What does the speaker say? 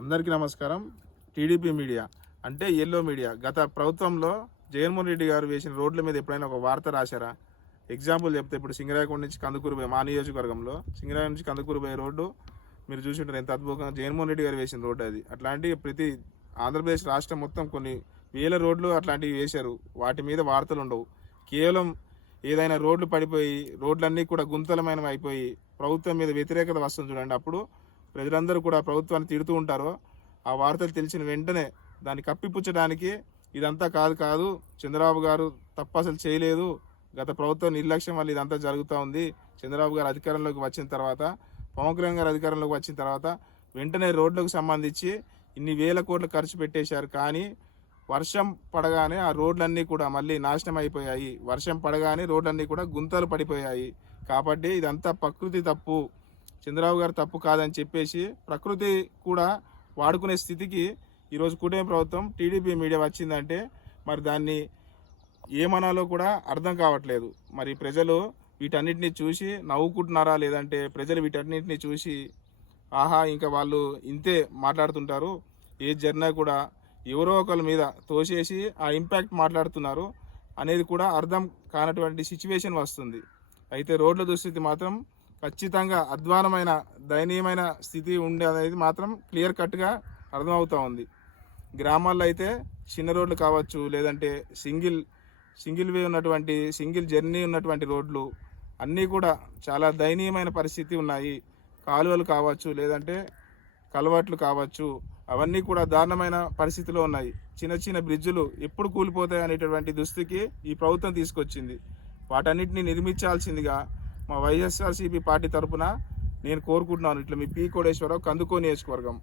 అందరికీ నమస్కారం. TDP media అంటే ఎల్లో మీడియా. గత ప్రభుత్వంలో జగన్మోహన్ రెడ్డి గారు వేసిన రోడ్ల మీద ఎప్పుడైనా ఒక వార్త రాశారా? ఎగ్జాంపుల్ చెప్తే ఇప్పుడు సింగరాయకొండ నుంచి కందుకూరు పోయే మా నియోజకవర్గంలో సింగరాయ నుంచి కందుకూరు పోయే రోడ్డు మీరు చూసింటారు ఎంత అద్భుతంగా జగన్మోహన్ రెడ్డి గారు వేసిన రోడ్డు అది. అట్లాంటి ప్రతి ఆంధ్రప్రదేశ్ రాష్ట్రం మొత్తం కొన్ని వేల రోడ్లు అట్లాంటివి వేశారు. వాటి మీద వార్తలు ఉండవు. కేవలం ఏదైనా రోడ్లు పడిపోయి రోడ్లన్నీ కూడా గుంతలమైన అయిపోయి ప్రభుత్వం మీద వ్యతిరేకత వస్తుంది చూడండి, అప్పుడు ప్రజలందరూ కూడా ప్రభుత్వాన్ని తిడుతూ ఉంటారో ఆ వార్తలు తెలిసిన వెంటనే దాన్ని కప్పిపుచ్చడానికి ఇదంతా కాదు చంద్రబాబు గారు తప్పు అసలు చేయలేదు, గత ప్రభుత్వం నిర్లక్ష్యం వల్ల ఇదంతా జరుగుతూ ఉంది, చంద్రబాబు గారు అధికారంలోకి వచ్చిన తర్వాత పవన్ కళ్యాణ్ గారు అధికారంలోకి వచ్చిన తర్వాత వెంటనే రోడ్లకు సంబంధించి ఇన్ని వేల కోట్లు ఖర్చు పెట్టేశారు, కానీ వర్షం పడగానే ఆ రోడ్లన్నీ కూడా మళ్ళీ నాశనం అయిపోయాయి, వర్షం పడగానే రోడ్లన్నీ కూడా గుంతలు పడిపోయాయి. కాబట్టి ఇదంతా ప్రకృతి తప్పు, చంద్రబాబు గారు తప్పు కాదని చెప్పేసి ప్రకృతి కూడా వాడుకునే స్థితికి ఈరోజు కూటమి ప్రభుత్వం టీడీపీ మీడియా వచ్చిందంటే మరి దాన్ని ఏమనాలో కూడా అర్థం కావట్లేదు. మరి ప్రజలు వీటన్నిటిని చూసి నవ్వుకుంటున్నారా, లేదంటే ప్రజలు వీటన్నిటిని చూసి ఆహా ఇంకా వాళ్ళు ఇంతే మాట్లాడుతుంటారు, ఏ జరిగినా కూడా ఎవరో ఒకరి మీద తోసేసి ఆ ఇంపాక్ట్ మాట్లాడుతున్నారు అనేది కూడా అర్థం కానటువంటి సిచ్యువేషన్ వస్తుంది. అయితే రోడ్ల దుస్థితి మాత్రం ఖచ్చితంగా అధ్వానమైన దయనీయమైన స్థితి ఉండే అనేది మాత్రం క్లియర్ కట్గా అర్థమవుతూ ఉంది. గ్రామాల్లో అయితే చిన్న రోడ్లు కావచ్చు, లేదంటే సింగిల్ వే ఉన్నటువంటి సింగిల్ జర్నీ ఉన్నటువంటి రోడ్లు అన్నీ కూడా చాలా దయనీయమైన పరిస్థితి ఉన్నాయి. కాలువలు కావచ్చు, లేదంటే కలవట్లు కావచ్చు, అవన్నీ కూడా దారుణమైన పరిస్థితిలో ఉన్నాయి. చిన్న చిన్న బ్రిడ్జులు ఎప్పుడు కూలిపోతాయి అనేటటువంటి దుస్థితికి ఈ ప్రభుత్వం తీసుకొచ్చింది. వాటన్నిటిని నిర్మించాల్సిందిగా మా వైఎస్ఆర్సీపీ పార్టీ తరఫున నేను కోరుకుంటున్నాను. ఇట్లా మీ పి కోడేశ్వరరావు, కందుకూరు నియోజకవర్గం.